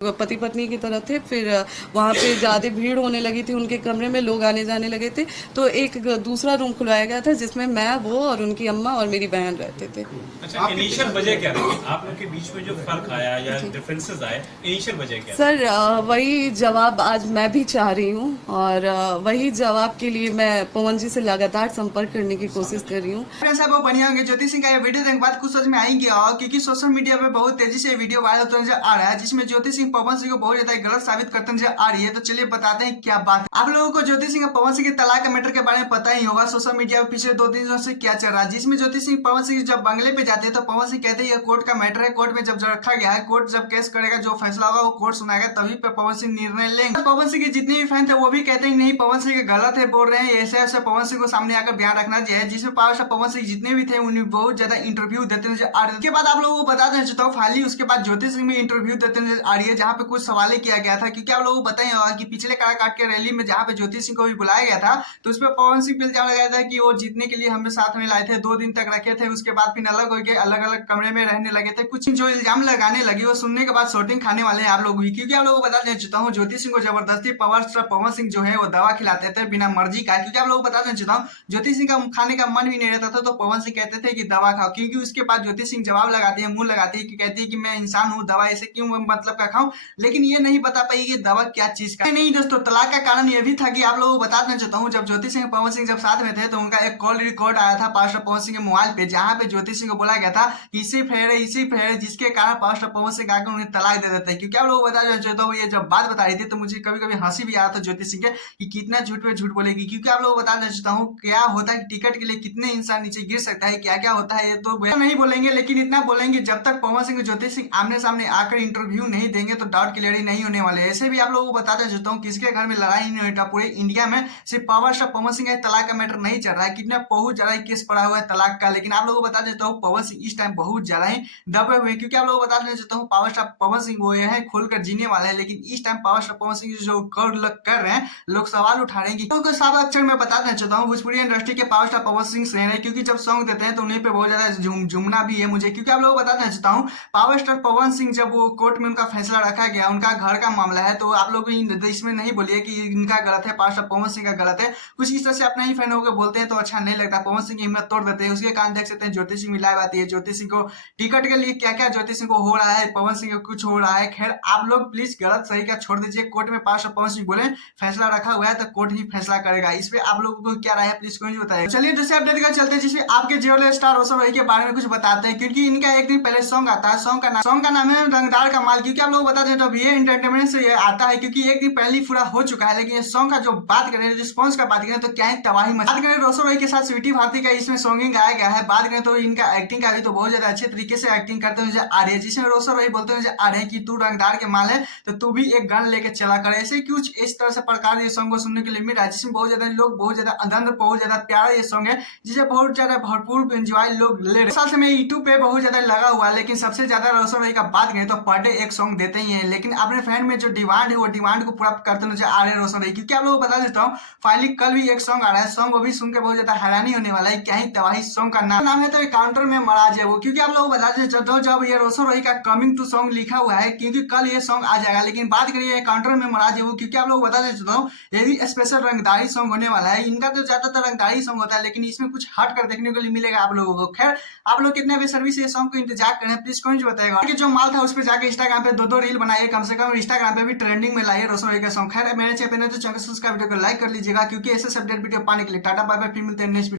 पति पत्नी की तरह थे। फिर वहाँ पे ज़्यादा भीड़ होने लगी थी, उनके कमरे में लोग आने जाने लगे थे, तो एक दूसरा रूम खुलवाया गया था जिसमें मैं, वो और उनकी अम्मा और मेरी बहन रहते थे। अच्छा, इनिशियल वजह क्या रही आप लोग के बीच में जो फर्क आया या डिफरेंसेस आए, इनिशियल वजह क्या? सर वही जवाब आज मैं भी चाह रही हूँ और वही जवाब के लिए मैं पवन जी से लगातार संपर्क करने की कोशिश कर रही हूँ। वो बढ़िया होंगे। ज्योति सिंह का ये वीडियो देखने के बाद कुछ समझ में आएंगे और क्योंकि सोशल मीडिया पे बहुत तेजी से वीडियो वायरल होता नजर आ रहा है जिसमें ज्योति सिंह पवन सिंह को बहुत ज्यादा गलत साबित करते नजर आ रही है। तो चलिए बताते हैं क्या बात है। आप लोगों को ज्योति सिंह और पवन सिंह के तलाक के मैटर के बारे में पता ही होगा। सोशल मीडिया पे पिछले 2 दिनों से क्या चल रहा है, जिसमें ज्योति सिंह पवन सिंह जब बंगले पे जाते हैं तो पवन सिंह कहते हैं ये कोर्ट का मैटर है, कोर्ट में जब रखा गया है, कोर्ट जब केस करेगा, जो फैसला होगा वो कोर्ट सुनाएगा, तभी पे पवन सिंह निर्णय लेंगे। पवन सिंह के जितने भी फैन थे वो भी कहते हैं नहीं पवन सिंह गलत है, बोल रहे हैं ऐसे ऐसे पवन सिंह को सामने आकर बयान रखना चाहिए। जिसमें पावर स्टार पवन सिंह जितने भी थे उन्हें बहुत ज्यादा इंटरव्यू देते नजर आ रहे। उसके बाद आप लोगों को बता देना चाहता हूँ फाइनली उसके बाद ज्योति सिंह में इंटरव्यू देते नजर आ रही है जहाँ पे कुछ सवाल किया गया था। क्योंकि आप लोगों को बताया होगा कि पिछले काराकाट के रैली में जहाँ पे ज्योति सिंह को भी बुलाया गया था तो उसमें पवन सिंह पे इल्जाम लगाया था कि वो जीतने के लिए हमें साथ में लाए थे, 2 दिन तक रखे थे, उसके बाद फिर अलग होकर अलग अलग कमरे में रहने लगे थे। कुछ जो इल्जाम लगाने लगे वो सुनने के बाद शॉटिंग खाने वाले हैं आप लोग भी। क्योंकि आप लोगों को बता देना चाहता हूँ ज्योति सिंह को जबरदस्ती पावर स्टार पवन सिंह जो है वो दवा खिलाते थे बिना मर्जी का। क्योंकि आप लोगों को बता देना चाहता हूँ ज्योति सिंह का खाने का मन भी नहीं रहता था तो पवन सिंह कहते थे कि दवा खाओ। क्योंकि उसके बाद ज्योति सिंह जवाब लगाती है, मुंह लगाती है कि कहती है कि मैं इंसान हूँ, दवा ऐसे क्यों मतलब का खाऊं, लेकिन ये नहीं बता पाई कि दवा क्या चीज का। नहीं दोस्तों, तलाक का कारण ये भी था कि आप लोगों को बता देना चाहता हूँ जब ज्योति सिंह पवन सिंह जब साथ में थे तो उनका एक कॉल रिकॉर्ड आया था पावर स्टार पवन सिंह के मोबाइल पे जहाँ पे ज्योति सिंह को बोला गया था कि इसी फेर जिसके कारण पावर स्टार पवन सिंह आकर उन्हें तलाक दे देते हैं। क्योंकि आप लोगों को बता देना चाहता हूँ ये जब बात बता रही थी तो मुझे कभी कभी हंसी भी आ रहा था ज्योति सिंह के कि कितना झूठ पे झूठ बोलेगी। क्योंकि आप लोगों को बता देना चाहता हूँ क्या होता है टिकट के लिए कितने इंसान नीचे गिर सकता है, क्या क्या होता है ये तो नहीं बोलेंगे, लेकिन इतना बोलेंगे जब तक पवन सिंह ज्योति सिंह आमने सामने आकर इंटरव्यू नहीं देंगे तो डाउट क्लियर नहीं होने वाले। ऐसे भी आप लोगों को बताता चाहता हूँ किसके घर में लड़ाई नहीं होता पूरे इंडिया में, सिर्फ पावर स्टार पवन सिंह का तलाक का मैटर नहीं चल रहा है, कितना बहुत ज्यादा केस पड़ा हुआ है तलाक का। लेकिन आप लोगों को बता देता हूँ पवन सिंह इस टाइम बहुत ज्यादा ही दबे हुए। क्योंकि आप लोगों को बता देना चाहता हूँ पावर स्टार पवन सिंह वो है खोलकर जीने वाले हैं, लेकिन इस time power star Pawan Singh जो कर रहे हैं लोग सवाल उठा रहे हैं कि साफ अक्षर में बता देना चाहता हूँ भोजपुरी इंडस्ट्री के पावर स्टार पवन सिंह से है। क्योंकि जब सॉन्ग देते हैं तो उन्हीं पे बहुत ज्यादा झुमना भी है मुझे। क्योंकि आप लोगों को बता देना चाहता हूँ पावर स्टार पवन सिंह जब वो कोर्ट में उनका फैसला रखा गया, उनका घर का मामला है, तो आप लोग इसमें नहीं बोलिए कि इनका गलत है, पावर स्टार पवन सिंह का गलत है। कुछ इस तरह से अपना ही फैन होकर बोलते हैं तो अच्छा नहीं लगता, पवन सिंह की हिम्मत तोड़ देते हैं। उसके कारण देख सकते हैं ज्योति सिंह मिला आती है, ज्योति सिंह को टिकट के लिए क्या क्या ज्योति सिंह को हो रहा है, पवन सिंह को कुछ हो रहा है। खैर आप लोग प्लीज गलत सही का छोड़ दीजिए, कोर्ट में पावर स्टार पवन सिंह बोले फैसला रखा हुआ है तो कोर्ट ही फैसला करेगा। इस पे आप लोगों को क्या राय है प्लीज कोई बताइए। चलिए दूसरे अपडेट का चलते हैं जिसमें आपके जियो स्टार रोशन रॉय के बारे में कुछ बताते हैं। क्योंकि इनका एक दिन पहले सॉन्ग आता है, सॉन्ग का नाम है रंगदार कमाल। क्योंकि आप लोग बता दें तो ये एंटरटेनमेंट से ये आता है क्योंकि एक दिन पहले पूरा हो चुका है, लेकिन ये सॉन्ग का जो बात करें रिस्पॉन्स का बात करें तो क्या है तबाही मचा। बात करें रोशन रॉय के साथ स्वीटी भारती का इसमें सॉन्गिंग गाया गया है। बात करें तो इनका एक्टिंग का भी तो बहुत ज्यादा अच्छे तरीके से एक्टिंग करते हुए आ रही है, जिसमें रोशन रॉय बोलते हुए आ रहे हैं कि तू रंगदार के माल है तो तू भी एक गन लेके चला कर। ऐसे कुछ इस तरह से प्रकार ये सॉन्ग को सुनने के लिए मिल रहा है जिसमें बहुत ज्यादा लोग बहुत ज्यादा अंदर बहुत ज्यादा प्यारा ये सॉन्ग है जिसे बहुत ज्यादा भरपूर एंजॉय लोग ले रहे। साल से मैं यूट्यूब पे बहुत ज्यादा लगा हुआ है, लेकिन सबसे ज्यादा रोशन रॉय का बात करें तो पर डे एक सॉन्ग देते ही है, लेकिन अपने फैन में जो डिमांड है वो डिमांड को पूरा करते नजर आ रहे हैं रोशन रॉय। क्योंकि आप लोगों को बता देता हूँ फाइनली कल भी एक सॉन्ग आ रहा है, सॉन्ग वो भी सुन के बहुत ज्यादा हैरानी होने वाला है। क्या ही तबाही सॉन्ग का नाम है तो काउंटर में मराज है वो। क्योंकि आप लोगों को बता दें जब ये रोशन रॉय का कमिंग टू सॉन्ग लिखा हुआ है क्योंकि कल ये सॉन्ग आ जाएगा, लेकिन बात करिए काउंटर में मराज है वो। क्योंकि आप लोग बता देता हूँ ये भी स्पेशल रंगदारी सॉन्ग होने वाला है। इनका तो ज्यादातर रंगदारी सॉन्ग होता है लेकिन इसमें कुछ हट कर देखने को मिलेगा आप लोगों को। खैर आप लोग कितने बेसब्री से सॉन्ग को इंतजार करें प्लीज कौन बताएगा। जो माल था उस पर जाकर इंस्टाग्राम पे 2-2 रील बनाइए कम से कम, इंस्टाग्राम पे भी ट्रेंडिंग में लाइए रोशन रॉय का सॉन्ग। खैर मेरे चैनल तो चैनल सब्सक्राइब वीडियो को लाइक कर लीजिएगा क्योंकि ऐसे अपडेट वीडियो पाने के लिए टाटा बाय बाय, फिर मिलते हैं नेक्स्ट